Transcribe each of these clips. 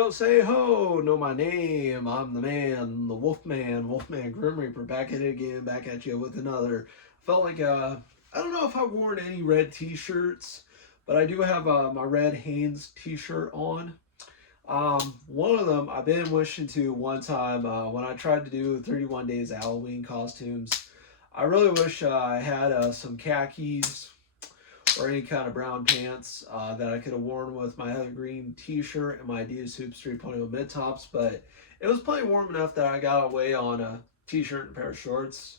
Go say ho, know my name. I'm the man, the Wolfman Grim Reaper, back at it again, back at you with another. Felt like I don't know if I've worn any red T-shirts, but I do have my red Hanes T-shirt on. One of them I've been wishing to one time when I tried to do 31 Days Halloween costumes. I really wish I had some khakis or any kind of brown pants that I could have worn with my other green T-shirt and my Adidas Hoops 3.0 mid tops, but it was plenty warm enough that I got away on a T-shirt and a pair of shorts.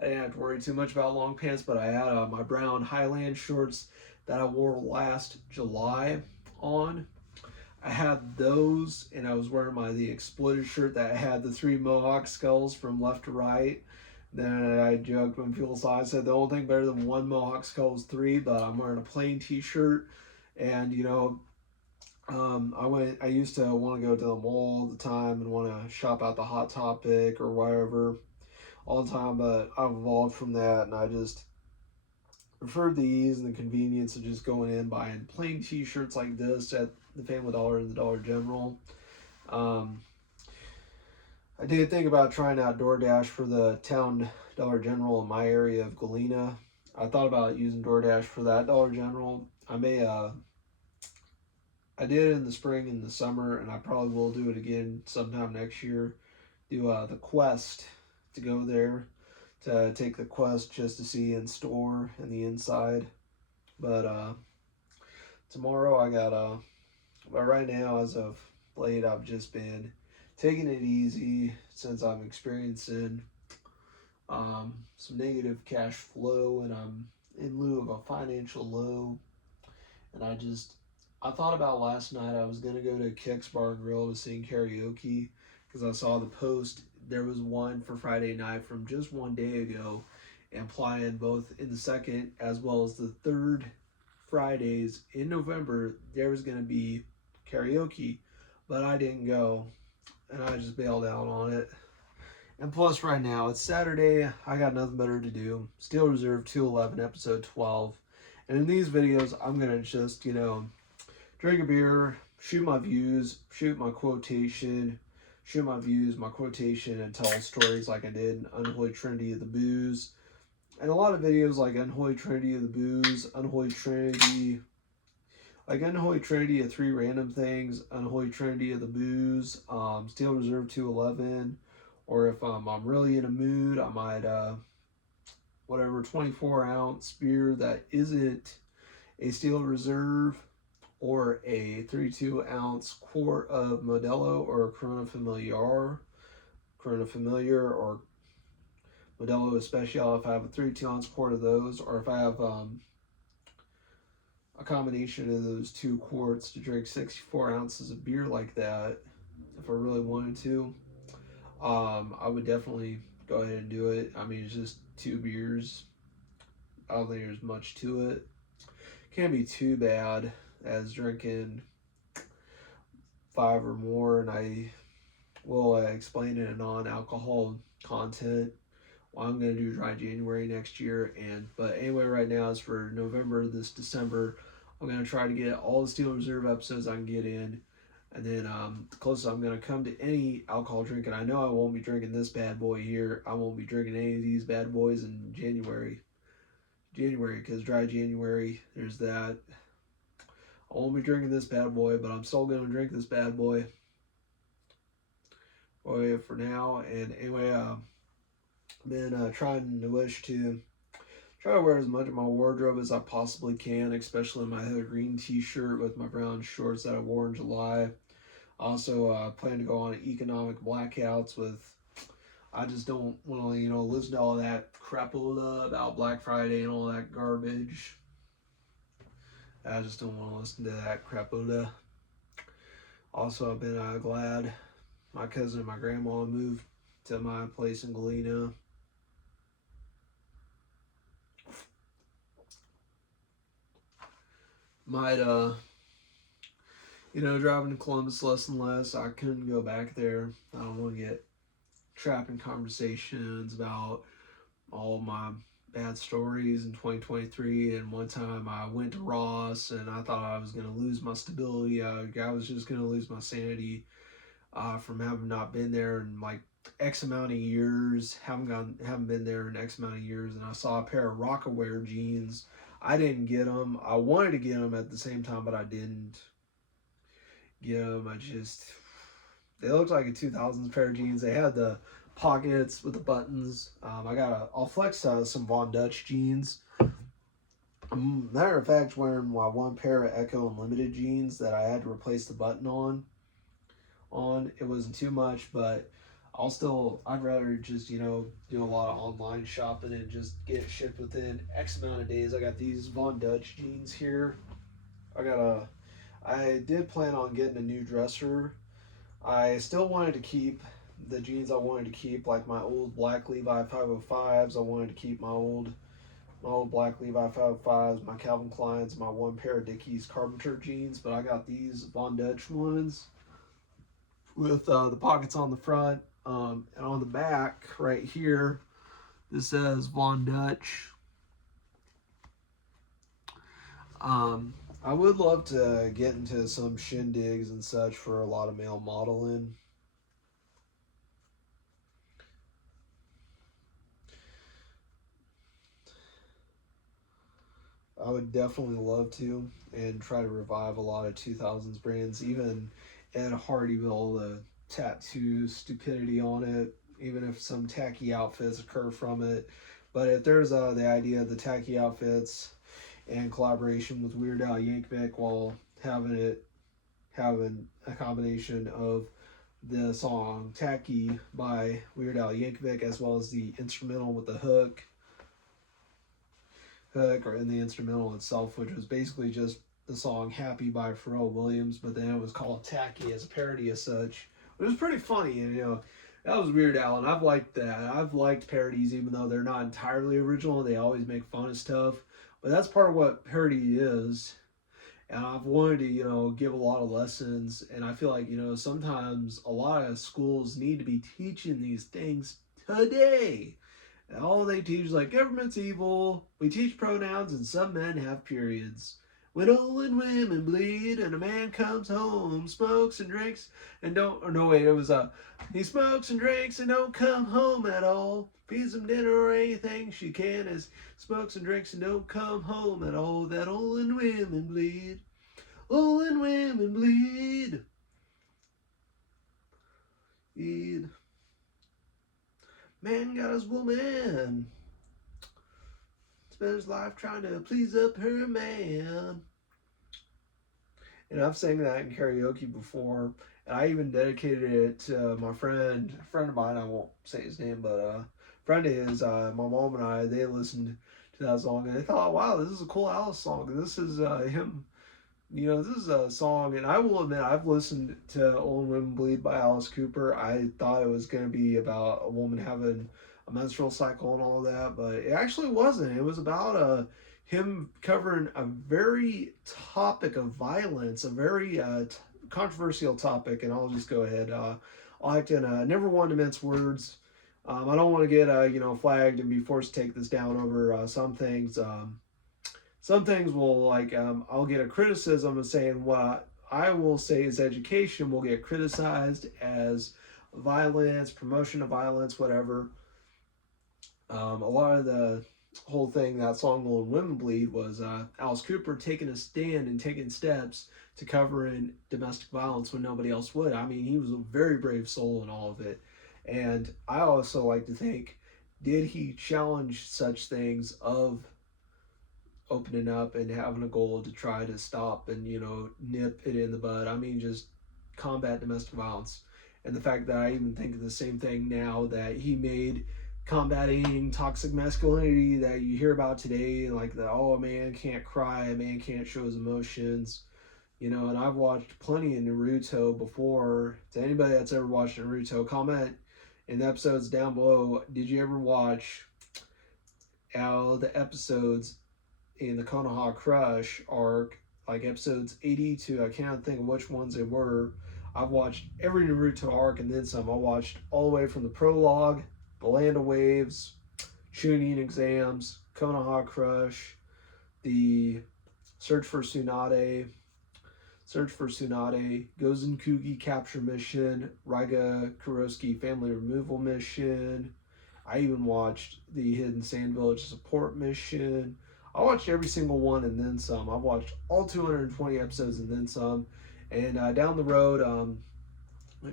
I didn't have to worry too much about long pants, but I had my brown Highland shorts that I wore last July on. I had those, and I was wearing my The Exploited shirt that had the three Mohawk skulls from left to right. Then I joked when people saw it, I said the only thing better than one Mohawk skull is three, but I'm wearing a plain T-shirt, and I used to want to go to the mall all the time and want to shop out the Hot Topic or wherever all the time, but I've evolved from that, and I just preferred the ease and the convenience of just going in buying plain T-shirts like this at the Family Dollar and the Dollar General. Um, I did think about trying out DoorDash for the town Dollar General in my area of Galena. I thought about using DoorDash for that Dollar General. I did it in the spring and the summer, and I probably will do it again sometime next year. Do the Quest to go there, to take the Quest just to see in store and the inside. But tomorrow I got but right now, as of late, I've just been taking it easy since I'm experiencing some negative cash flow, and I'm in lieu of a financial low. And I thought about last night I was going to go to Kicks Bar and Grill to sing karaoke because I saw the post. There was one for Friday night from just one day ago, and playing both in the second as well as the third Fridays in November, there was going to be karaoke, but I didn't go, and I just bailed out on it. And plus, right now, it's Saturday. I got nothing better to do. Steel Reserve 211, episode 12. And in these videos, I'm going to just, drink a beer, shoot my views, shoot my quotation, shoot my views, my quotation, and tell stories like I did in Unholy Trinity of the Booze. And a lot of videos like Unholy Trinity of the Booze, Unholy Trinity of Three Random Things, Unholy Trinity of the Booze, Steel Reserve 211, or if I'm really in a mood, I might, 24 ounce beer that isn't a Steel Reserve, or a 32 ounce quart of Modelo or Corona Familiar, or Modelo Especial if I have a 32 ounce quart of those, or if I have a combination of those two quarts to drink 64 ounces of beer like that, if I really wanted to. I would definitely go ahead and do it. I mean, it's just two beers. I don't think there's much to it. Can't be too bad as drinking 5 or more, and I will explain in a non-alcohol content why I'm going to do dry January next year. But anyway, right now is for November. This December, I'm going to try to get all the Steel Reserve episodes I can get in. And then the closest I'm going to come to any alcohol drink, and I know I won't be drinking this bad boy here. I won't be drinking any of these bad boys in January, because dry January, there's that. I won't be drinking this bad boy, but I'm still going to drink this bad boy for now. And anyway, I've been trying to try to wear as much of my wardrobe as I possibly can, especially my other green T-shirt with my brown shorts that I wore in July. Also, plan to go on economic blackouts I just don't want to, listen to all that crapola about Black Friday and all that garbage. I just don't want to listen to that crapola. Also, I've been glad my cousin and my grandma moved to my place in Galena. Might, driving to Columbus less and less. I couldn't go back there. I don't want to get trapped in conversations about all my bad stories in 2023. And one time I went to Ross and I thought I was going to lose my stability. I was just going to lose my sanity from having not been there in like X amount of years, haven't been there in X amount of years. And I saw a pair of Rockaware jeans. I didn't get them. I wanted to get them at the same time, but I didn't get them. They looked like a 2000s pair of jeans. They had the pockets with the buttons. I'll flex some Von Dutch jeans. Matter of fact, wearing my one pair of Echo Unlimited jeans that I had to replace the button on. It wasn't too much, but I'd rather just, do a lot of online shopping and just get it shipped within X amount of days. I got these Von Dutch jeans here. I did plan on getting a new dresser. I still wanted to keep the jeans I wanted to keep, like my old black Levi 505s. I wanted to keep my old black Levi 505s, my Calvin Klein's, my one pair of Dickies Carpenter jeans, but I got these Von Dutch ones with the pockets on the front, and on the back right here, this says Von Dutch. I would love to get into some shindigs and such for a lot of male modeling. I would definitely love to and try to revive a lot of 2000s brands. Even Ed Hardy with all the tattoo stupidity on it, even if some tacky outfits occur from it. But if there's the idea of the tacky outfits and collaboration with Weird Al Yankovic while having a combination of the song Tacky by Weird Al Yankovic as well as the instrumental with the hook or in the instrumental itself, which was basically just the song Happy by Pharrell Williams, but then it was called Tacky as a parody as such. It was pretty funny, and that was Weird Al, and I've liked that. I've liked parodies even though they're not entirely original. They always make fun of stuff, but that's part of what parody is. And I've wanted to, give a lot of lessons, and I feel like, sometimes a lot of schools need to be teaching these things today. And all they teach is like government's evil, we teach pronouns, and some men have periods. When old women bleed and a man comes home, smokes and drinks and don't, or no wait, it was he smokes and drinks and don't come home at all. Feeds him dinner or anything she can as smokes and drinks and don't come home at all. That old women bleed. Old women bleed. Man got his woman. Spent his life trying to please up her man. And I've sang that in karaoke before. And I even dedicated it to a friend of mine. I won't say his name, but a friend of his, my mom and I, they listened to that song. And they thought, wow, this is a cool Alice song. And this is him. This is a song, and I will admit, I've listened to Old Women Bleed by Alice Cooper. I thought it was going to be about a woman having a menstrual cycle and all that, but it actually wasn't. It was about him covering a very topic of violence, a very controversial topic, and I'll just go ahead. I'll act in never one to mince words. I don't want to get flagged and be forced to take this down over some things. Some things will, I'll get a criticism of saying what I will say is education will get criticized as violence, promotion of violence, whatever. A lot of the whole thing, that song Old Women Bleed, was Alice Cooper taking a stand and taking steps to covering domestic violence when nobody else would. I mean, he was a very brave soul in all of it. And I also like to think, did he challenge such things of opening up and having a goal to try to stop and nip it in the bud? I mean, just combat domestic violence. And the fact that I even think of the same thing now that he made combating toxic masculinity that you hear about today, like a man can't cry, a man can't show his emotions, and I've watched plenty of Naruto before. To anybody that's ever watched Naruto, comment in the episodes down below, did you ever watch the episodes in the Konoha Crush arc, like episodes 80 to, I can't think of which ones they were. I've watched every Naruto arc and then some. I watched all the way from the prologue, the Land of Waves, Chunin Exams, Konoha Crush, the Search for Tsunade, Gozen Kugi Capture Mission, Raiga Kuroski Family Removal Mission. I even watched the Hidden Sand Village Support Mission. I watched every single one and then some. I've watched all 220 episodes and then some. And down the road, I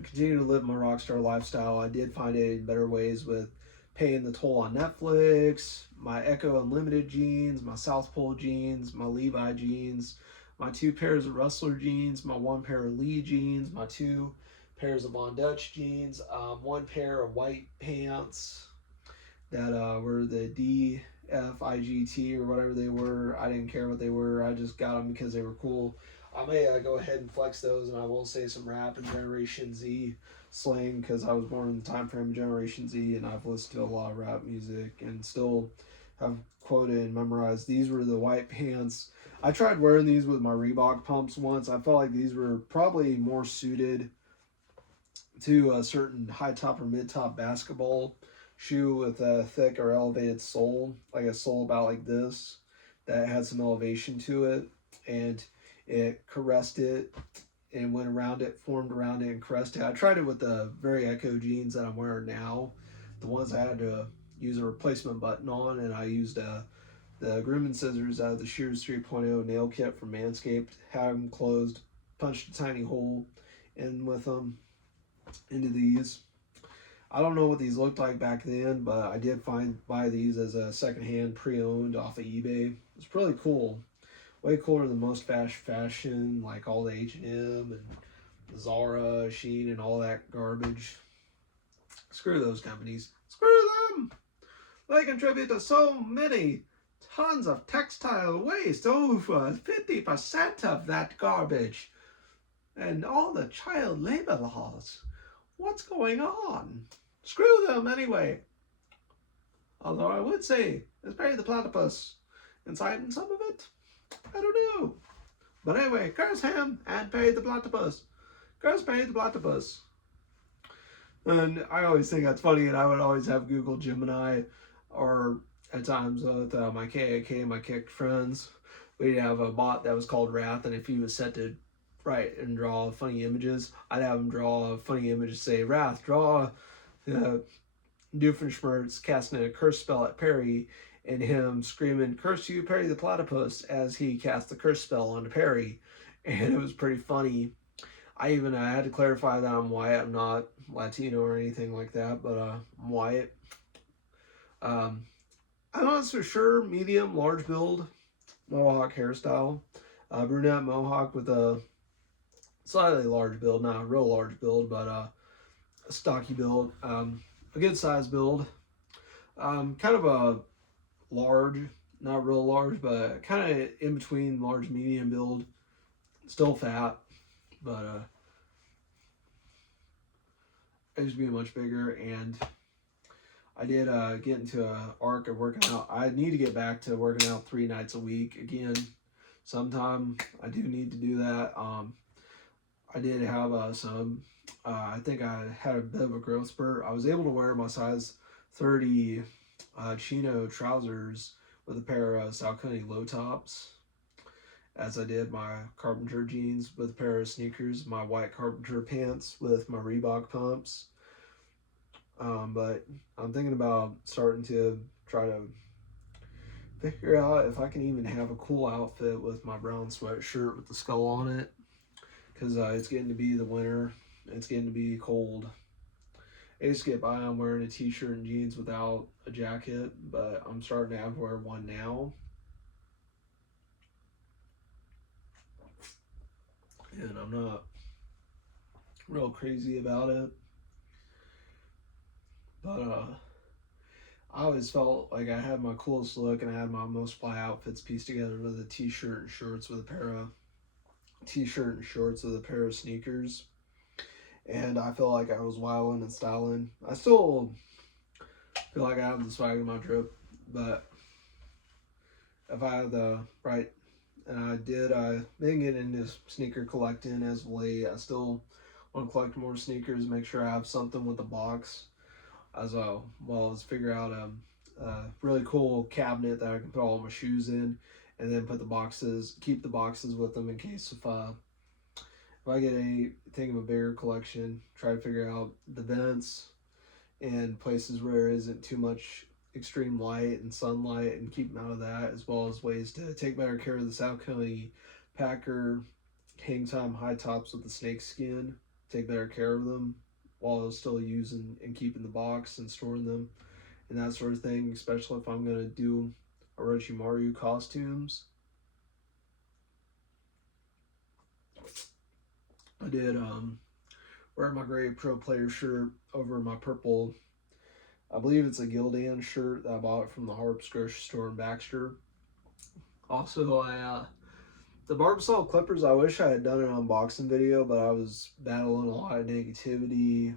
continue to live my rockstar lifestyle. I did find it in better ways with paying the toll on Netflix, my Echo Unlimited jeans, my South Pole jeans, my Levi jeans, my 2 pairs of Rustler jeans, my 1 pair of Lee jeans, my 2 pairs of Von Dutch jeans, 1 pair of white pants that were the DFIGT or whatever they were. I didn't care what they were. I just got them because they were cool. I may go ahead and flex those, and I will say some rap and Generation Z slang because I was born in the time frame of Generation Z, and I've listened to a lot of rap music and still have quoted and memorized. These were the white pants. I tried wearing these with my Reebok pumps once. I felt like these were probably more suited to a certain high top or mid top basketball shoe with a thick or elevated sole, like a sole about like this, that had some elevation to it, and it caressed it and went around it, formed around it and caressed it. I tried it with the very Echo jeans that I'm wearing now, the ones I had to use a replacement button on, and I used the grooming scissors out of the Shears 3.0 nail kit from Manscaped, had them closed, punched a tiny hole in with them into these. I don't know what these looked like back then, but I did buy these as a secondhand pre-owned off of eBay. It's really cool. Way cooler than most fast fashion, like all the H&M and Zara, Shein, and all that garbage. Screw those companies. Screw them! They contribute to so many tons of textile waste, over 50% of that garbage. And all the child labor laws. What's going on? Screw them anyway. Although I would say, is Perry the Platypus inciting some of it? I don't know. But anyway, curse him and Perry the Platypus. Curse Perry the Platypus. And I always think that's funny, and I would always have Google Gemini, or at times with my KAK, my kicked friends, we'd have a bot that was called Wrath, and if he was set to write and draw funny images, I'd have him draw a funny image, say, Wrath, draw Doofenshmirtz casting a curse spell at Perry, and him screaming, curse you, Perry the Platypus, as he cast the curse spell onto Perry. And it was pretty funny. I had to clarify that I'm white. I'm not Latino or anything like that, but I'm white. I'm not so sure. Medium, large build, mohawk hairstyle. Brunette mohawk with a slightly large build. Not a real large build, but a stocky build. A good size build. Kind of a large, not real large, but kind of in between large medium build. Still fat, but I used to be much bigger, and I did get into an arc of working out. I need to get back to working out 3 nights a week again. Sometime I do need to do that. I did have some. I think I had a bit of a growth spurt. I was able to wear my size 30 chino trousers with a pair of Saucony low tops, as I did my Carpenter jeans with a pair of sneakers, my white Carpenter pants with my Reebok pumps. But I'm thinking about starting to try to figure out if I can even have a cool outfit with my brown sweatshirt with the skull on it, because it's getting to be the winter. It's getting to be cold. I used to get by on wearing a t-shirt and jeans without a jacket, but I'm starting to have to wear one now. And I'm not real crazy about it. But I always felt like I had my coolest look and I had my most fly outfits pieced together with a t-shirt and shorts with a pair of sneakers. And I felt like I was wilding and styling. I still feel like I have the swag in my drip, but if I had the right, and I didn't get into sneaker collecting as of late. I still want to collect more sneakers, make sure I have something with a box, as well as figure out really cool cabinet that I can put all my shoes in, and then keep the boxes with them in case if I get anything of a bigger collection, try to figure out the vents and places where there isn't too much extreme light and sunlight and keep them out of that, as well as ways to take better care of the Saucony Packer hang time high tops with the snake skin, take better care of them while still using and keeping the box and storing them and that sort of thing, especially if I'm going to do Orochimaru costumes. I did wear my gray pro player shirt over my purple, I believe it's a Gildan shirt that I bought from the Harps grocery store in Baxter. Also, the Barbasol Clippers, I wish I had done an unboxing video, but I was battling a lot of negativity,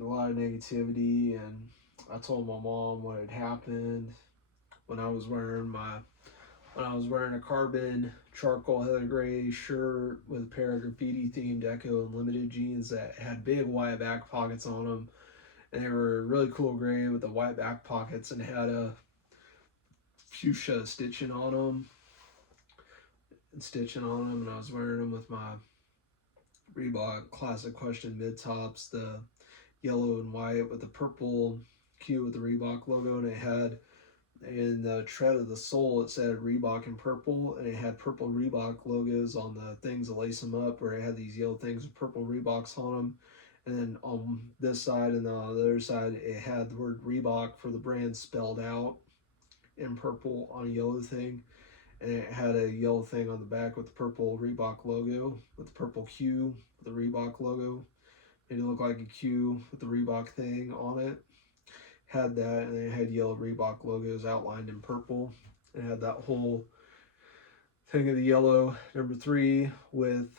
and I told my mom what had happened when I was wearing a carbon charcoal heather gray shirt with a pair of graffiti themed Echo Unlimited jeans that had big white back pockets on them, and they were really cool gray with the white back pockets and had a fuchsia stitching on them, and I was wearing them with my Reebok Classic Question mid tops, the yellow and white with the purple Q with the Reebok logo, and it had in the tread of the sole it said Reebok in purple, and it had purple Reebok logos on the things that lace them up, where it had these yellow things with purple Reeboks on them, and then on this side and the other side it had the word Reebok for the brand spelled out in purple on a yellow thing, and it had a yellow thing on the back with the purple Reebok logo with the purple Q with the Reebok logo. Made it look like a Q with the Reebok thing on it. Had that, and it had yellow Reebok logos outlined in purple. It had that whole thing of the yellow number 3 with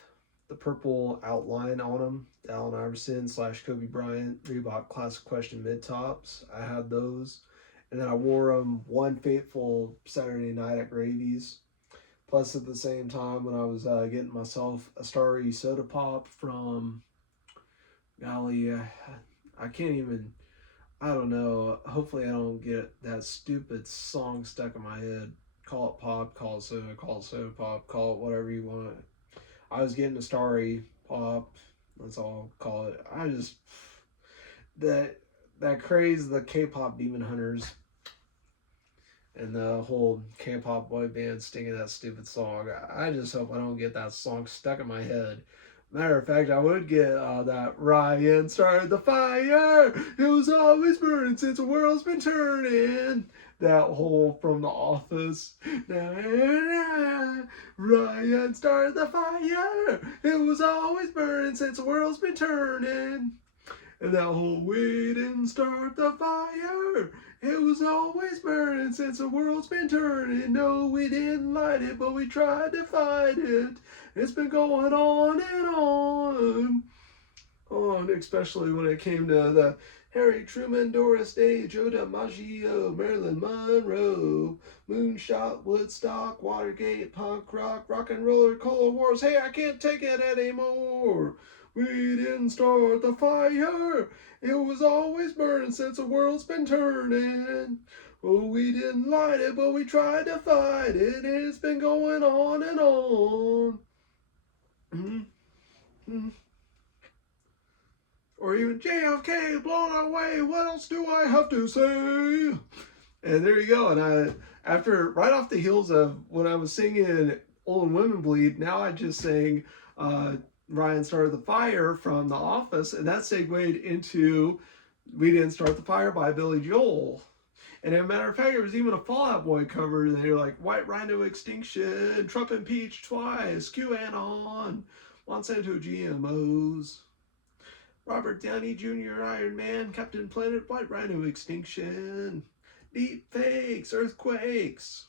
the purple outline on them. The Allen Iverson / Kobe Bryant Reebok Classic Question mid tops. I had those, and then I wore them one fateful Saturday night at Gravy's. Plus, at the same time, when I was getting myself a Starry soda pop from, golly, I can't even. I don't know. Hopefully, I don't get that stupid song stuck in my head. Call it pop, call it soda pop, call it whatever you want. I was getting a Starry pop. That's all I'll call it. I just that craze, the K-pop Demon Hunters, and the whole K-pop boy band singing that stupid song. I just hope I don't get that song stuck in my head. Matter of fact, I would get that Ryan started the fire. It was always burning since the world's been turning. That whole from The Office. Ryan started the fire. It was always burning since the world's been turning. And that whole we didn't start the fire. It was always burning since the world's been turning. No, we didn't light it, but we tried to fight it. It's been going on and on, especially when it came to the Harry Truman, Doris Day, Joe DiMaggio, Marilyn Monroe, Moonshot, Woodstock, Watergate, punk rock, rock and roller, Cold Wars. Hey, I can't take it anymore. We didn't start the fire. It was always burning since the world's been turning. Oh, we didn't light it, but we tried to fight it. It's been going on and on. Mm-hmm. Or even JFK blown away. What else do I have to say? And there you go. And right off the heels of when I was singing Old Women Bleed, now I just sang Ryan Started the Fire from The Office, and that segued into We Didn't Start the Fire by Billy Joel. And as a matter of fact, there was even a Fall Out Boy cover, and they were like, White Rhino Extinction, Trump impeached twice, QAnon, Monsanto GMOs, Robert Downey Jr., Iron Man, Captain Planet, White Rhino Extinction, deep fakes, earthquakes.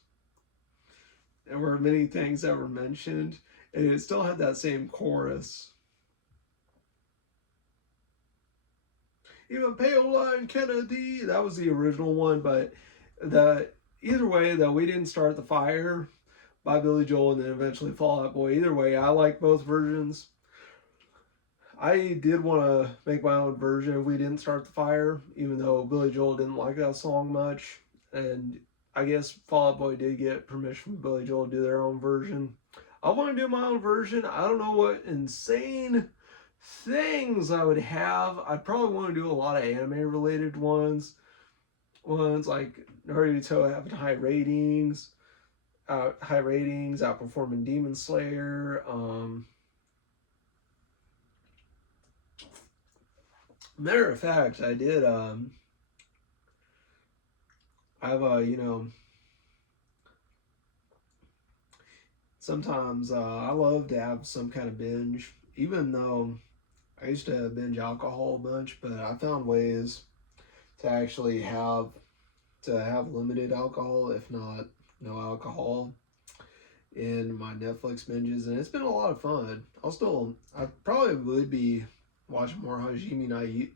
There were many things that were mentioned, and it still had that same chorus. Even Paola and Kennedy, that was the original one, but either way, though, We Didn't Start the Fire by Billy Joel and then eventually Fall Out Boy. Either way, I like both versions. I did want to make my own version of We Didn't Start the Fire, even though Billy Joel didn't like that song much. And I guess Fall Out Boy did get permission from Billy Joel to do their own version. I want to do my own version. I don't know what insane things I would have. I'd probably want to do a lot of anime related ones. Ones like Naruto having high ratings, outperforming Demon Slayer. Matter of fact, I did. I have a sometimes I love to have some kind of binge, even though I used to binge alcohol a bunch, but I found ways to actually have limited alcohol, if not no alcohol, in my Netflix binges, and it's been a lot of fun. I probably would be watching more Hajime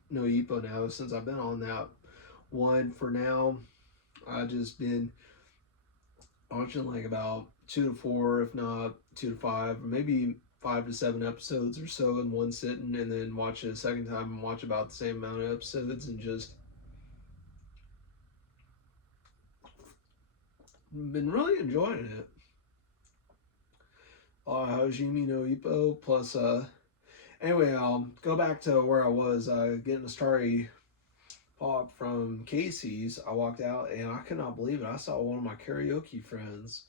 no Ippo now since I've been on that one for now. I've just been watching like about 2 to 4, if not 2 to 5, or maybe 5 to 7 episodes or so in one sitting, and then watch it a second time and watch about the same amount of episodes, and just been really enjoying it. Hajime no Ippo plus anyway, I'll go back to where I was getting a Starry Pop from Casey's. I walked out and I could not believe it. I saw one of my karaoke friends,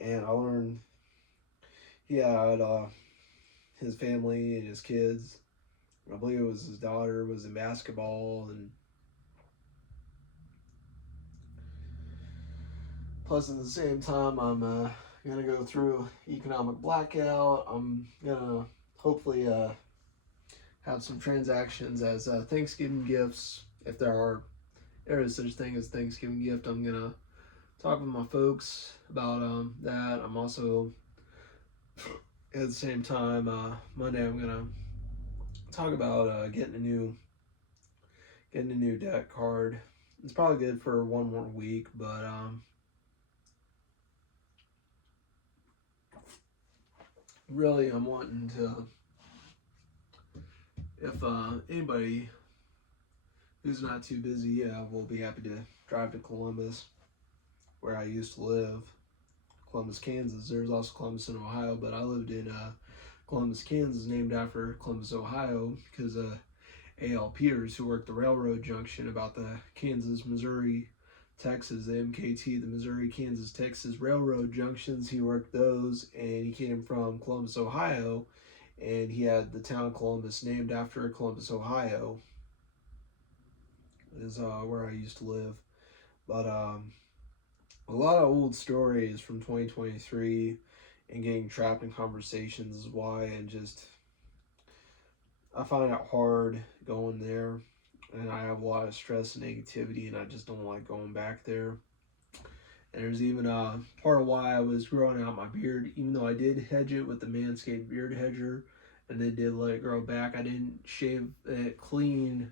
and I learned he had his family and his kids. I believe it was his daughter was in basketball, and plus at the same time I'm gonna go through economic blackout. I'm gonna hopefully have some transactions as Thanksgiving gifts if there is such thing as Thanksgiving gift. I'm gonna talk with my folks about that. I'm also at the same time Monday I'm gonna talk about getting a new debt card. It's probably good for one more week, but really I'm wanting to, if anybody who's not too busy, will be happy to drive to Columbus, where I used to live. Columbus, Kansas. There's also Columbus in Ohio, but I lived in Columbus, Kansas, named after Columbus, Ohio, because A.L. Peters, who worked the railroad junction about the Kansas, Missouri, Texas, the MKT, the Missouri, Kansas, Texas railroad junctions. He worked those, and he came from Columbus, Ohio, and he had the town of Columbus named after Columbus, Ohio. Is where I used to live, but a lot of old stories from 2023 and getting trapped in conversations is why, and just I find it hard going there, and I have a lot of stress and negativity, and I just don't like going back there. And there's even a part of why I was growing out my beard, even though I did hedge it with the Manscaped beard hedger, and then did let it grow back. I didn't shave it clean.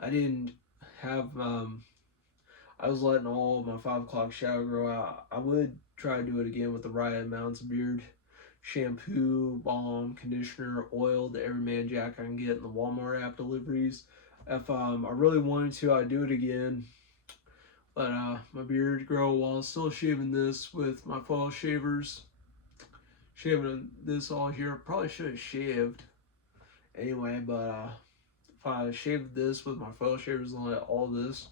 I didn't have I was letting all my 5 o'clock shadow grow out. I would try to do it again with the right amounts of beard shampoo, balm, conditioner, oil, the Everyman Jack I can get in the Walmart app deliveries. If I really wanted to, I'd do it again. But my beard grow while still shaving this with my foil shavers. Shaving this all here. Probably should have shaved anyway, but if I shaved this with my foil shavers and let all this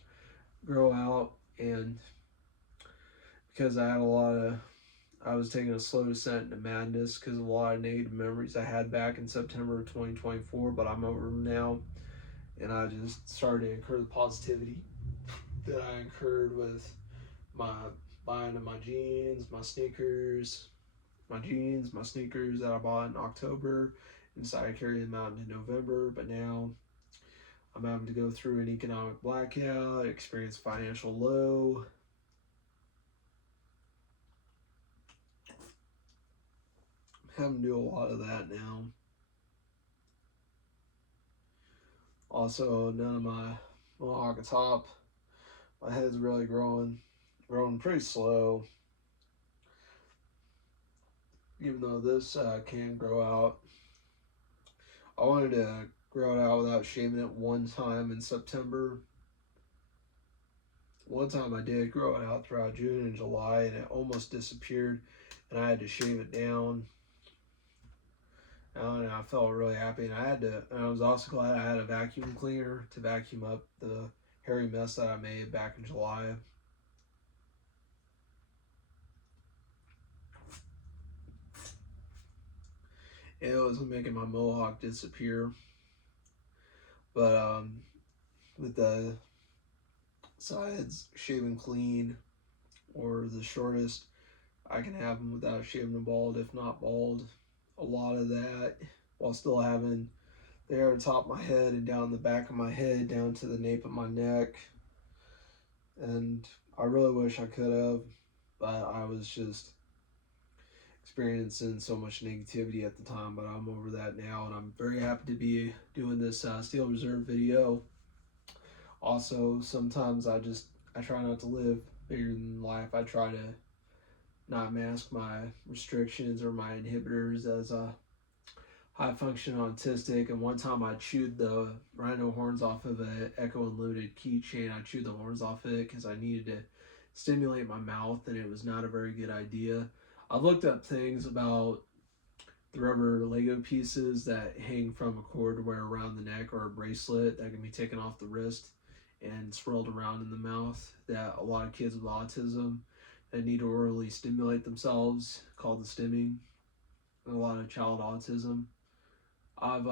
grow out, and because I was taking a slow descent into madness because of a lot of negative memories I had back in September of 2024, but I'm over them now, and I just started to incur the positivity that I incurred with my buying of my jeans, my sneakers, my sneakers that I bought in October, and decided to carry them out into November, but now I'm having to go through an economic blackout, experience financial low. I'm having to do a lot of that now. Also, none of my mohawk top. My head's really growing pretty slow. Even though this can grow out. I wanted to grow it out without shaving it one time in September. One time I did grow it out throughout June and July, and it almost disappeared, and I had to shave it down. And I felt really happy, and I was also glad I had a vacuum cleaner to vacuum up the hairy mess that I made back in July. It was making my mohawk disappear, but with the sides shaven clean, or the shortest, I can have them without shaving them bald, if not bald. A lot of that, while still having the hair on top of my head and down the back of my head, down to the nape of my neck. And I really wish I could have, but I was just experiencing so much negativity at the time. But I'm over that now, and I'm very happy to be doing this Steel Reserve video. Also, sometimes I try not to live bigger than life. I try to not mask my restrictions or my inhibitors as a high function autistic. And one time I chewed the rhino horns off of an Echo Unlimited keychain. I chewed the horns off of it because I needed to stimulate my mouth, and it was not a very good idea. I've looked up things about the rubber Lego pieces that hang from a cord to wear around the neck, or a bracelet that can be taken off the wrist and swirled around in the mouth, that a lot of kids with autism that need to orally stimulate themselves, called the stimming, and a lot of child autism. I've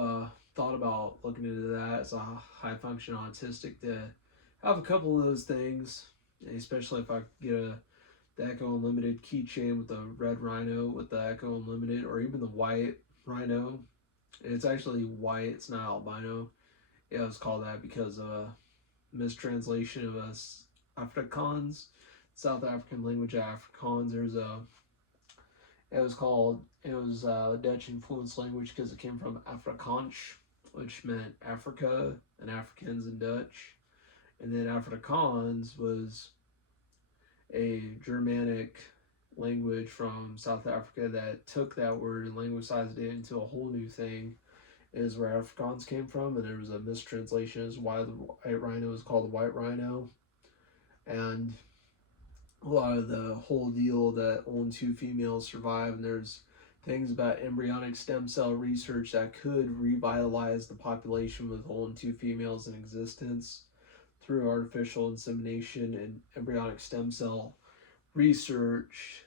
thought about looking into that as a high function autistic, to have a couple of those things, especially if I get the Echo Unlimited keychain with the red rhino with the Echo Unlimited, or even the white rhino. It's actually white, it's not albino. Yeah, it was called that because of a mistranslation of us Afrikaans, South African language of Afrikaans. It was Dutch influenced language because it came from Afrikaans, which meant Africa and Africans in Dutch. And then Afrikaans was a Germanic language from South Africa that took that word and languagized it into a whole new thing, is where Afrikaans came from. And there was a mistranslation as why the white rhino is called the white rhino. And a lot of the whole deal that only 2 females survive, and there's things about embryonic stem cell research that could revitalize the population with only 2 females in existence through artificial insemination and embryonic stem cell research,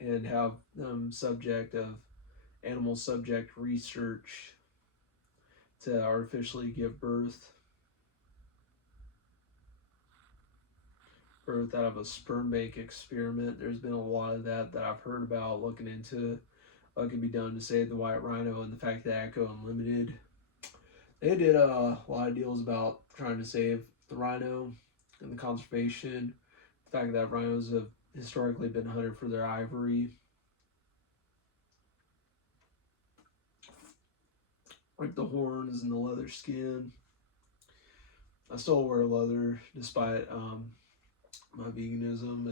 and have them subject of animal subject research to artificially give birth out of a sperm bank experiment. There's been a lot of that I've heard about, looking into what can be done to save the white rhino, and the fact that Echo Unlimited, they did a lot of deals about trying to save the rhino and the conservation, the fact that rhinos have historically been hunted for their ivory, like the horns and the leather skin. I still wear leather despite my veganism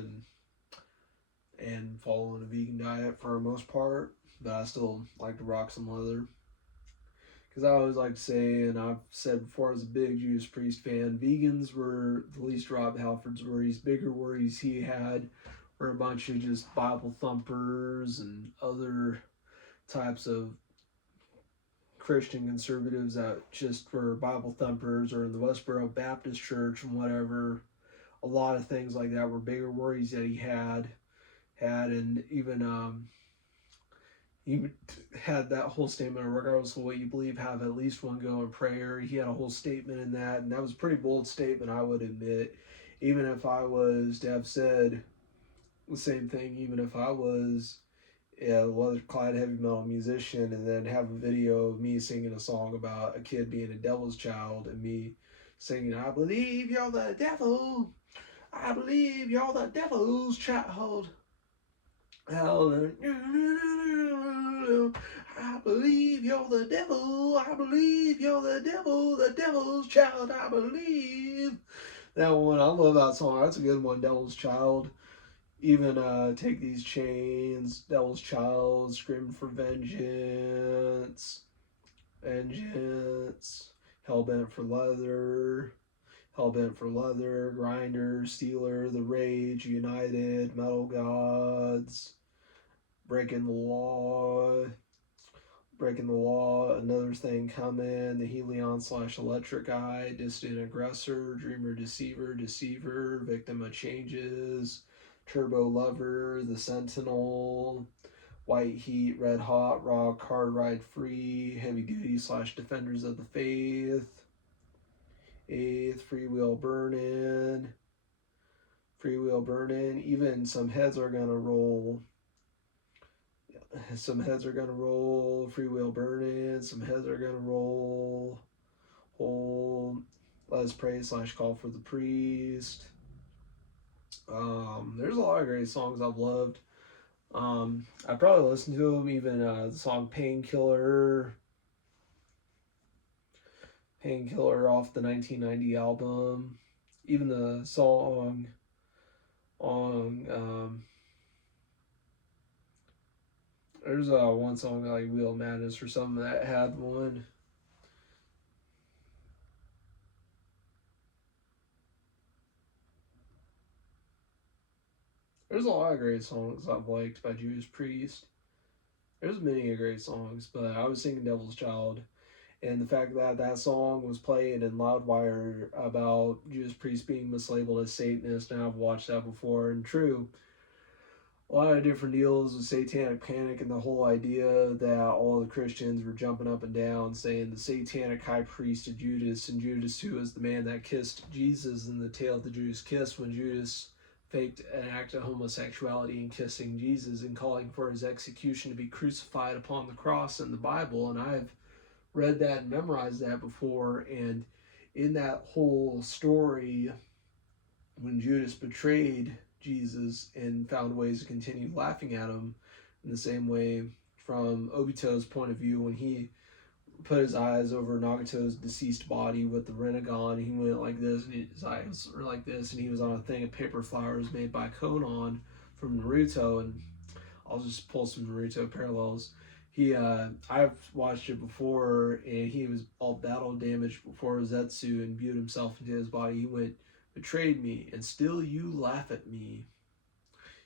and following a vegan diet for the most part, but I still like to rock some leather. Because I always like to say, and I've said before, I was a big Judas Priest fan, vegans were the least Rob Halford's worries. Bigger worries he had were a bunch of just Bible thumpers and other types of Christian conservatives that just were Bible thumpers, or in the Westboro Baptist Church and whatever. A lot of things like that were bigger worries that he had, and even he had that whole statement, regardless of what you believe, have at least one go in prayer. He had a whole statement in that, and that was a pretty bold statement, I would admit. Even if I was to have said the same thing, even if I was a leather-clad heavy metal musician, and then have a video of me singing a song about a kid being a devil's child, and me singing, I believe you're the devil, I believe you're the devil's child, I believe you're the devil, I believe you're the devil, the devil's child, I believe. That one, I love that song. That's a good one, Devil's Child. Even Take These Chains, Devil's Child, Screaming for Vengeance. Vengeance, Hellbent for Leather, Grinder, Steeler, The Rage, United, Metal Gods, Breaking the Law, Another Thing Coming, The Helion / Electric Eye, Distant Aggressor, Dreamer Deceiver, Victim of Changes, Turbo Lover, The Sentinel, White Heat, Red Hot, Rock, Hard Ride Free, Heavy Duty / Defenders of the Faith, Eighth, Free Will Burnin', even Some Heads Are Gonna Roll. Free Will Burnin', Some Heads Are Gonna Roll, Whole, Let Us Pray / Call for the Priest. There's a lot of great songs I've loved. I probably listened to them, even the song Painkiller off the 1990 album. Even the song on there's one song like Wheel of Madness or something that had one. There's a lot of great songs I've liked by Judas Priest. There's many great songs, but I was singing Devil's Child, and the fact that that song was played in Loudwire about Judas Priest being mislabeled as Satanist, and I've watched that before, and true, a lot of different deals with Satanic Panic and the whole idea that all the Christians were jumping up and down saying the satanic high priest of Judas, and Judas who was the man that kissed Jesus in the tale of the Judas Kiss, when Judas faked an act of homosexuality and kissing Jesus and calling for his execution to be crucified upon the cross in the Bible. And I've read that and memorized that before, and in that whole story, when Judas betrayed Jesus and found ways to continue laughing at him, in the same way from Obito's point of view, when he put his eyes over Nagato's deceased body with the Rinnegan, he went like this, and his eyes were like this, and he was on a thing of paper flowers made by Konan from Naruto. And I'll just pull some Naruto parallels. I've watched it before, and he was all battle damaged before Zetsu and imbued himself into his body. He went, "Betrayed me, and still you laugh at me,"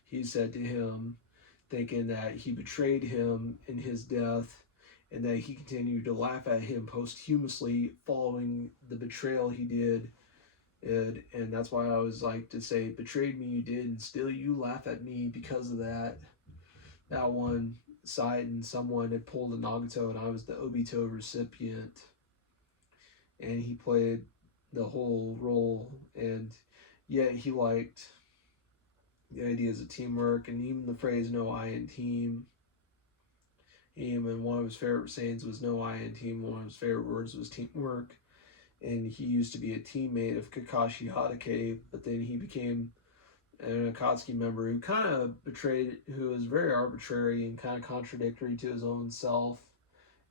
he said to him, thinking that he betrayed him in his death, and that he continued to laugh at him posthumously following the betrayal he did. And that's why I always like to say, "Betrayed me, you did, and still you laugh at me because of that." That one side, and someone had pulled a Nagato, and I was the Obito recipient, and he played the whole role, and yet he liked the ideas of teamwork, and even the phrase "no I in team." And one of his favorite sayings was "no I in team." One of his favorite words was teamwork. And he used to be a teammate of Kakashi Hatake, but then he became an Akatsuki member who kind of betrayed, who was very arbitrary and kind of contradictory to his own self,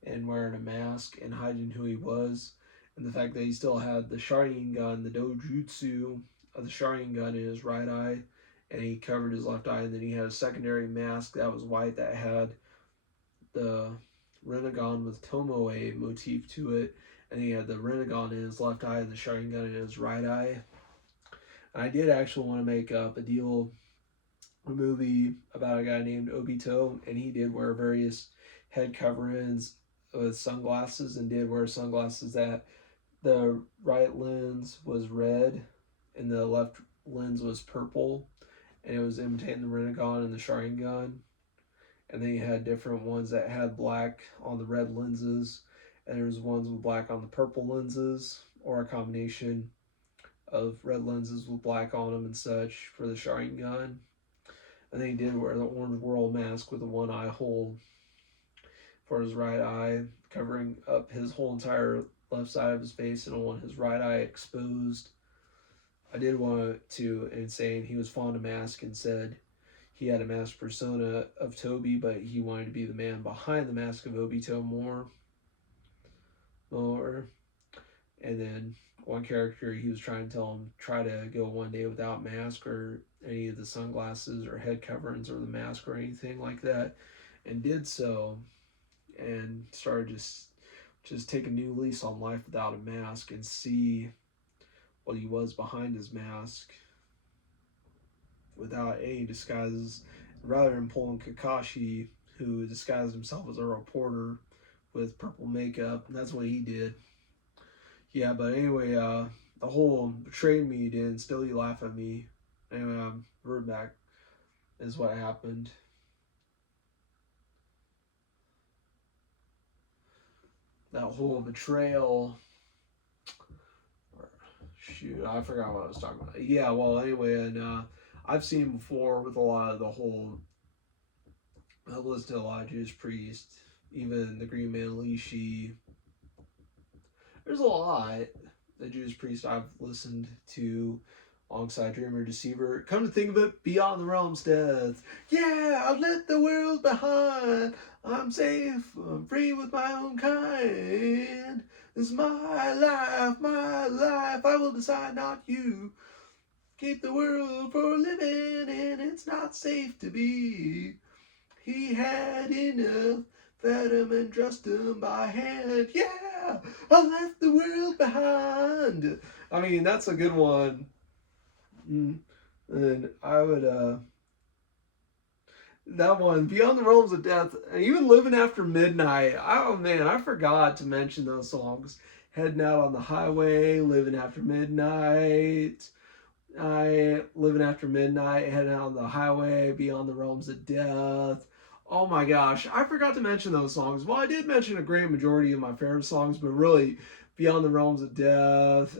and wearing a mask and hiding who he was. And the fact that he still had the Sharingan, the dojutsu of the Sharingan in his right eye, and he covered his left eye, and then he had a secondary mask that was white that had the Rinnegan with Tomoe motif to it, and he had the Rinnegan in his left eye and the Sharingan in his right eye. I did actually want to make up a movie about a guy named Obito, and he did wear various head coverings with sunglasses, and did wear sunglasses that the right lens was red and the left lens was purple, and it was imitating the Rinnegan and the Sharingan. And then you had different ones that had black on the red lenses, and there was ones with black on the purple lenses, or a combination of red lenses with black on them and such for the Sharingan. And then he did wear the orange world mask with a one eye hole for his right eye, covering up his whole entire left side of his face, and on his right eye exposed. I did want to, and saying he was fond of mask, and said he had a mask persona of Toby, but he wanted to be the man behind the mask of Obito more. And then one character, he was trying to tell him, try to go one day without mask or any of the sunglasses or head coverings or the mask or anything like that, and did so, and started just just take a new lease on life without a mask and see what he was behind his mask without any disguises, rather than pulling Kakashi, who disguised himself as a reporter with purple makeup. And that's what he did. Yeah, but anyway, the whole betrayed me did, and still you laugh at me. Anyway, word back is what happened. That whole betrayal. Shoot, I forgot what I was talking about. Yeah, well, anyway, and I've seen before with a lot of the whole. I've listened to a lot of Judas Priest, even the Green Man Lishi. There's a lot the Judas Priest I've listened to alongside Dreamer Deceiver. Come to think of it, Beyond the Realm's Death. Yeah, I've left the world behind. I'm safe, I'm free with my own kind. This is my life, my life. I will decide, not you. Keep the world for living, and it's not safe to be. He had enough, fed him and dressed him by hand. Yeah, I left the world behind. I mean, that's a good one. And I would, that one, Beyond the Realms of Death, even Living After Midnight. Oh man, I forgot to mention those songs. Heading Out on the Highway, Living After Midnight. Living After Midnight, Heading Out on the Highway, Beyond the Realms of Death. Oh my gosh, I forgot to mention those songs. Well, I did mention a great majority of my favorite songs, but really, Beyond the Realms of Death,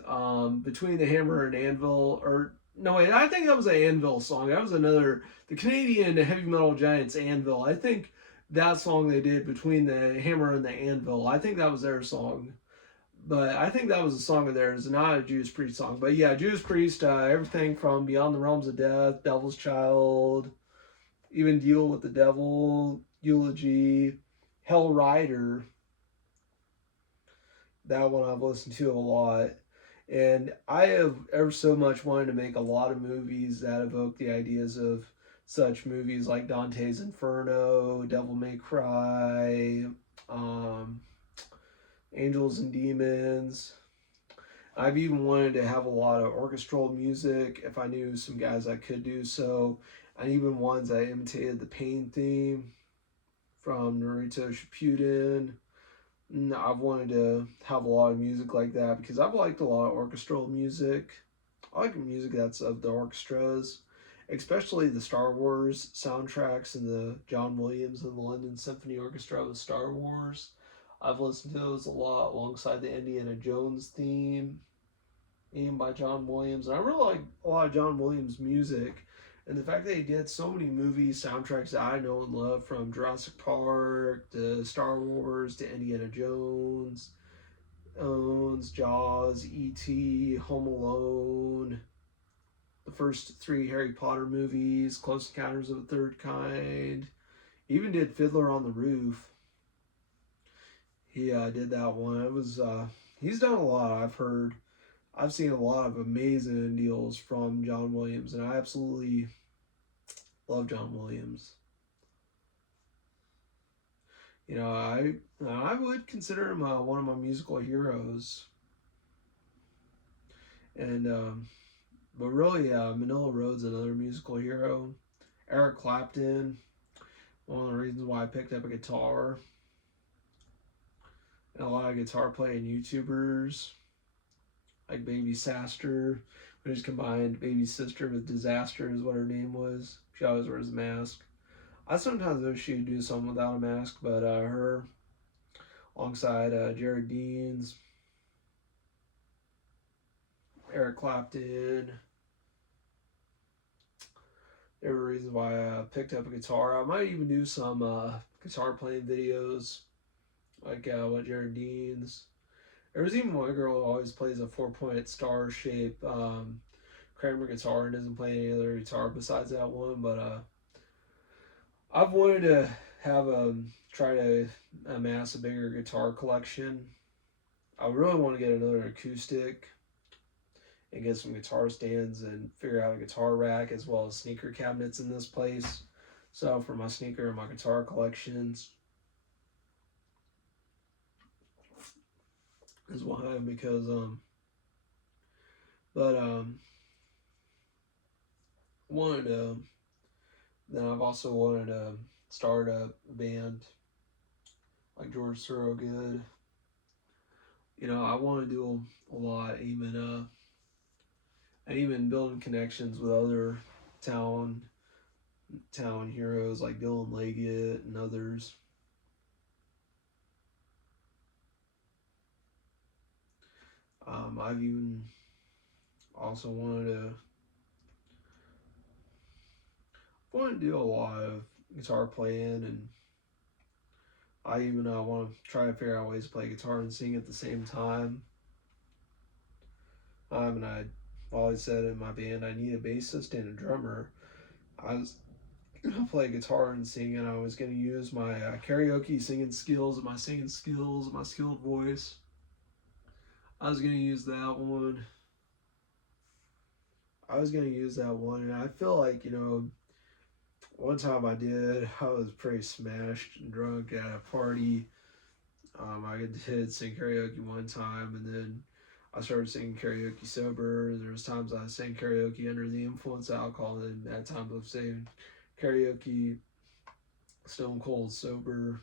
Between the Hammer and Anvil, or no wait, I think that was an Anvil song. That was another, the Canadian heavy metal giants Anvil. I think that song they did, Between the Hammer and the Anvil, I think that was their song. But I think that was a song of theirs, not a Judas Priest song. But yeah, Judas Priest, everything from Beyond the Realms of Death, Devil's Child, even Deal with the Devil, Eulogy, Hell Rider. That one I've listened to a lot. And I have ever so much wanted to make a lot of movies that evoke the ideas of such movies like Dante's Inferno, Devil May Cry, Angels and Demons. I've even wanted to have a lot of orchestral music if I knew some guys that could do so. And even ones that imitated the Pain theme from Naruto Shippuden. I've wanted to have a lot of music like that because I've liked a lot of orchestral music. I like music that's of the orchestras, especially the Star Wars soundtracks and the John Williams and the London Symphony Orchestra with Star Wars. I've listened to those a lot alongside the Indiana Jones theme, aimed by John Williams. And I really like a lot of John Williams' music. And the fact that he did so many movie soundtracks that I know and love, from Jurassic Park to Star Wars to Indiana Jones, Jaws, E.T., Home Alone, the first 3 Harry Potter movies, Close Encounters of the Third Kind, even did Fiddler on the Roof. He did that one. It was he's done a lot. I've seen a lot of amazing deals from John Williams, and I absolutely love John Williams. You know, I would consider him one of my musical heroes. And but really, Manila Road's another musical hero. Eric Clapton, one of the reasons why I picked up a guitar. And a lot of guitar playing YouTubers like Baby Saster. We just combined Baby Sister with Disaster is what her name was. She always wears a mask. I sometimes wish she'd do something without a mask, but her alongside Jared Deans, Eric Clapton. There were reasons why I picked up a guitar. I might even do some guitar playing videos like what Jared Deans. There was even one girl who always plays a 4-point star shape Kramer guitar and doesn't play any other guitar besides that one. But I've wanted to have try to amass a bigger guitar collection. I really want to get another acoustic and get some guitar stands and figure out a guitar rack as well as sneaker cabinets in this place. So for my sneaker and my guitar collections. is why, because but wanted to. Then I've also wanted to start a band like George Thorogood. You know, I want to do a lot, even building connections with other town heroes like Dylan Leggett and others. I've even also wanted to do a lot of guitar playing, and I even want to try to figure out ways to play guitar and sing at the same time. And I always said in my band I need a bassist and a drummer. I was gonna play guitar and sing, and I was gonna use my karaoke singing skills and my singing skills and my skilled voice. I was gonna use that one. And I feel like, one time I was pretty smashed and drunk at a party. I did sing karaoke one time, and then I started singing karaoke sober. There was times I sang karaoke under the influence of alcohol, and at times I've sang karaoke stone cold sober.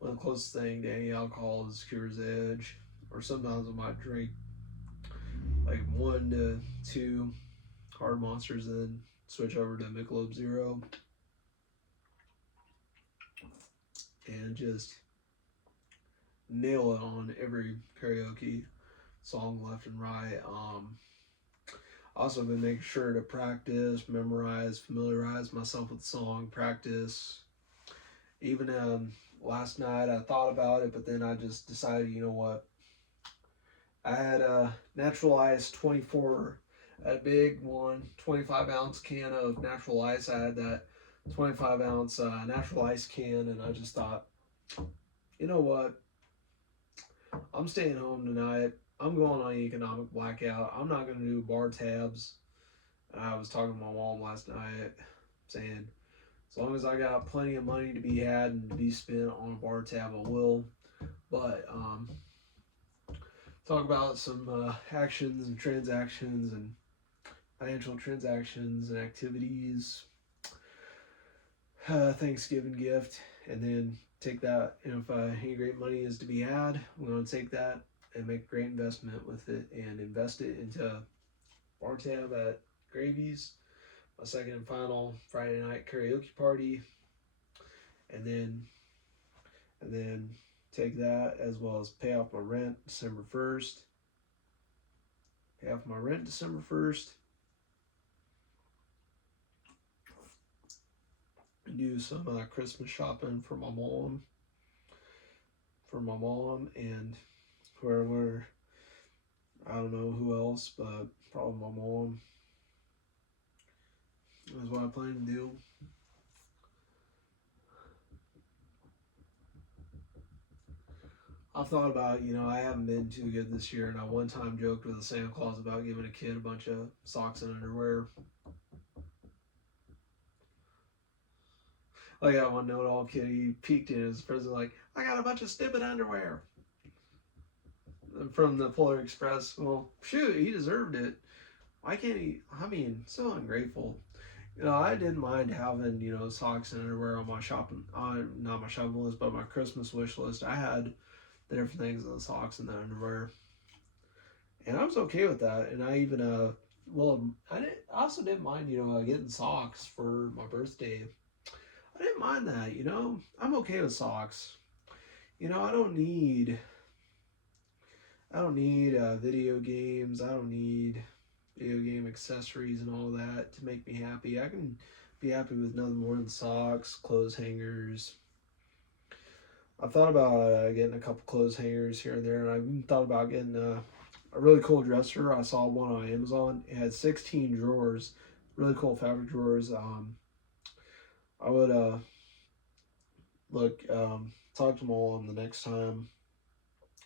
One of the closest thing to any alcohol is Cures Edge, or sometimes I might drink like 1 to 2 hard monsters, and then switch over to Michelob Zero, and just nail it on every karaoke song left and right. Also been making sure to practice, memorize, familiarize myself with the song, practice. Even last night I thought about it, but then I just decided, you know what? I had a Natural Ice 24, a big 25-ounce can of Natural Ice. I had that 25-ounce Natural Ice can, and I just thought, you know what? I'm staying home tonight. I'm going on economic blackout. I'm not going to do bar tabs. And I was talking to my mom last night, saying, as long as I got plenty of money to be had and to be spent on a bar tab, I will. But talk about some actions and transactions and financial transactions and activities. Thanksgiving gift, and then take that. And if any great money is to be had, I'm going to take that and make a great investment with it and invest it into bar tab at Gravy's, my second and final Friday night karaoke party, and then take that as well as pay off my rent December 1st. Pay off my rent December 1st. Do some Christmas shopping for my mom. And whoever, I don't know who else, but probably my mom. That's what I plan to do. I've thought about, I haven't been too good this year, and I one time joked with a Santa Claus about giving a kid a bunch of socks and underwear. Like that one know-it-all kid, he peeked in his present like, I got a bunch of Stibbit underwear from the Polar Express. Well, shoot, he deserved it. Why can't he? I mean, so ungrateful. I didn't mind having, socks and underwear on my shopping, not my shopping list, but my Christmas wish list. I had the different things, the socks and the underwear. And I was okay with that. And I even, I also didn't mind, getting socks for my birthday. I didn't mind that, I'm okay with socks. I don't need video games. I don't need video game accessories and all that to make me happy. I can be happy with nothing more than socks, clothes hangers. I've thought about getting a couple clothes hangers here and there, and I've even thought about getting a really cool dresser. I saw one on Amazon. It had 16 drawers, really cool fabric drawers. I would talk to my mom the next time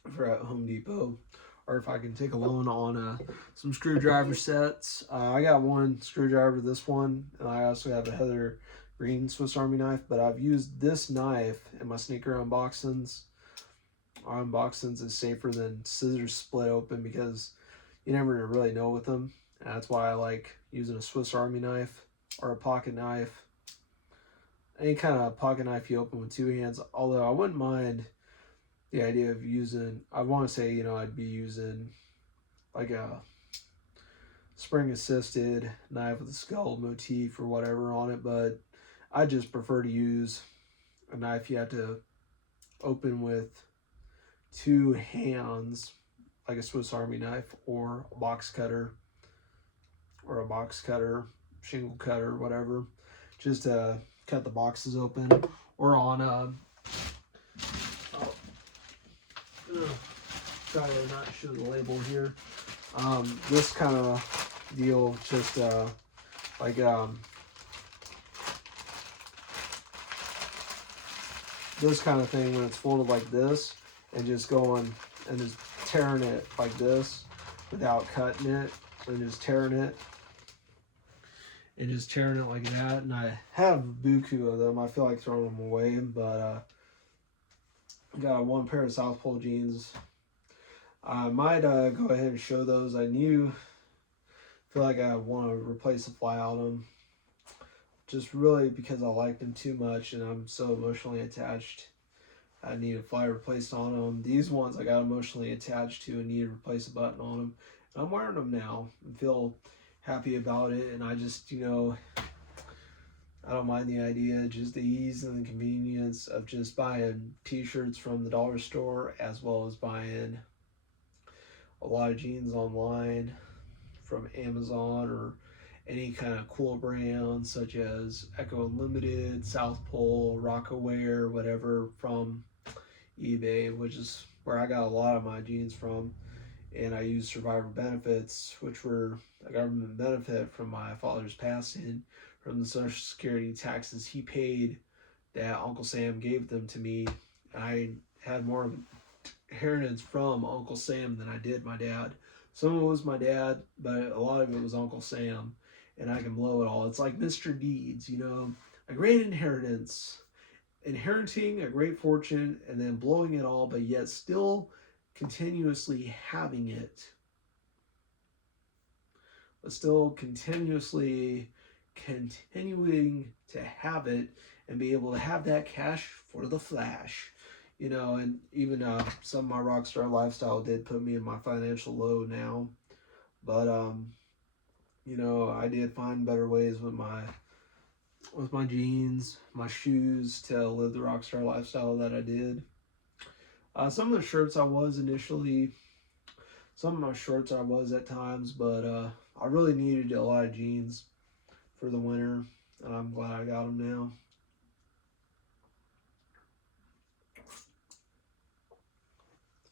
if we're at Home Depot, or if I can take a loan on some screwdriver sets. I got one screwdriver, this one, and I also have a Heather Green Swiss Army knife, but I've used this knife in my sneaker unboxings unboxings is safer than scissors split open, because you never really know with them. And that's why I like using a Swiss Army knife or a pocket knife. Any kind of pocket knife you open with two hands. Although I wouldn't mind the idea of using, I want to say, I'd be using like a spring assisted knife with a skull motif or whatever on it, but I just prefer to use a knife you have to open with two hands, like a Swiss Army knife or a box cutter shingle cutter, whatever, just to cut the boxes open. Or on try to not show the label here. This kind of deal, just like this kind of thing when it's folded like this, and just going and just tearing it like this without cutting it, and just tearing it like that. And I have buku of them. I feel like throwing them away, but I got one pair of South Pole jeans. I might go ahead and show those. Feel like I want to replace the fly on them, just really because I like them too much and I'm so emotionally attached. I need a fly replaced on them. These ones I got emotionally attached to and need to replace a button on them. And I'm wearing them now and feel happy about it. And I just, I don't mind the idea, just the ease and the convenience of just buying t-shirts from the dollar store, as well as buying a lot of jeans online from Amazon or any kind of cool brands such as Echo Unlimited, South Pole, Rockaware, whatever, from eBay, which is where I got a lot of my jeans from. And I used survivor benefits, which were a government benefit from my father's passing, from the Social Security taxes he paid that Uncle Sam gave them to me. I had more of an inheritance from Uncle Sam than I did my dad. Some of it was my dad, but a lot of it was Uncle Sam, and I can blow it all. It's like Mr. Deeds, a great inheritance, inheriting a great fortune and then blowing it all, but yet still continuously having it, but still continuing to have it and be able to have that cash for the flash. And even some of my rockstar lifestyle did put me in my financial low now, but I did find better ways with my jeans, my shoes, to live the rockstar lifestyle that I did. Some of the shirts I was initially, some of my shorts I was at times, but I really needed a lot of jeans for the winter, and I'm glad I got them now.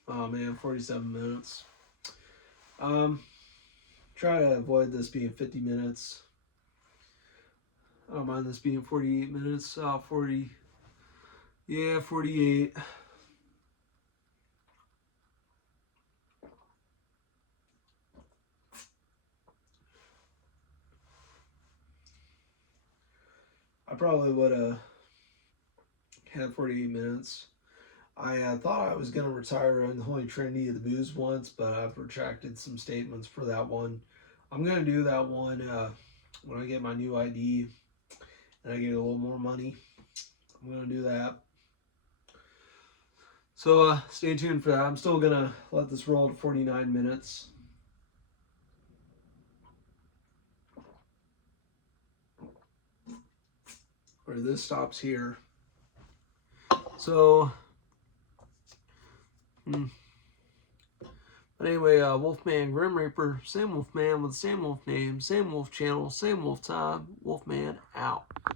Oh man, 47 minutes. Try to avoid this being 50 minutes. I don't mind this being 48 minutes. 48. I probably would have had 48 minutes. I thought I was going to retire in the Holy Trinity of the Booze once, but I've retracted some statements for that one. I'm going to do that one when I get my new ID and I get a little more money. I'm going to do that. So stay tuned for that. I'm still going to let this roll to 49 minutes. Or this stops here. So... But anyway, Wolfman Grim Reaper, same Wolfman with the same wolf name, same wolf channel, same wolf time, Wolfman out.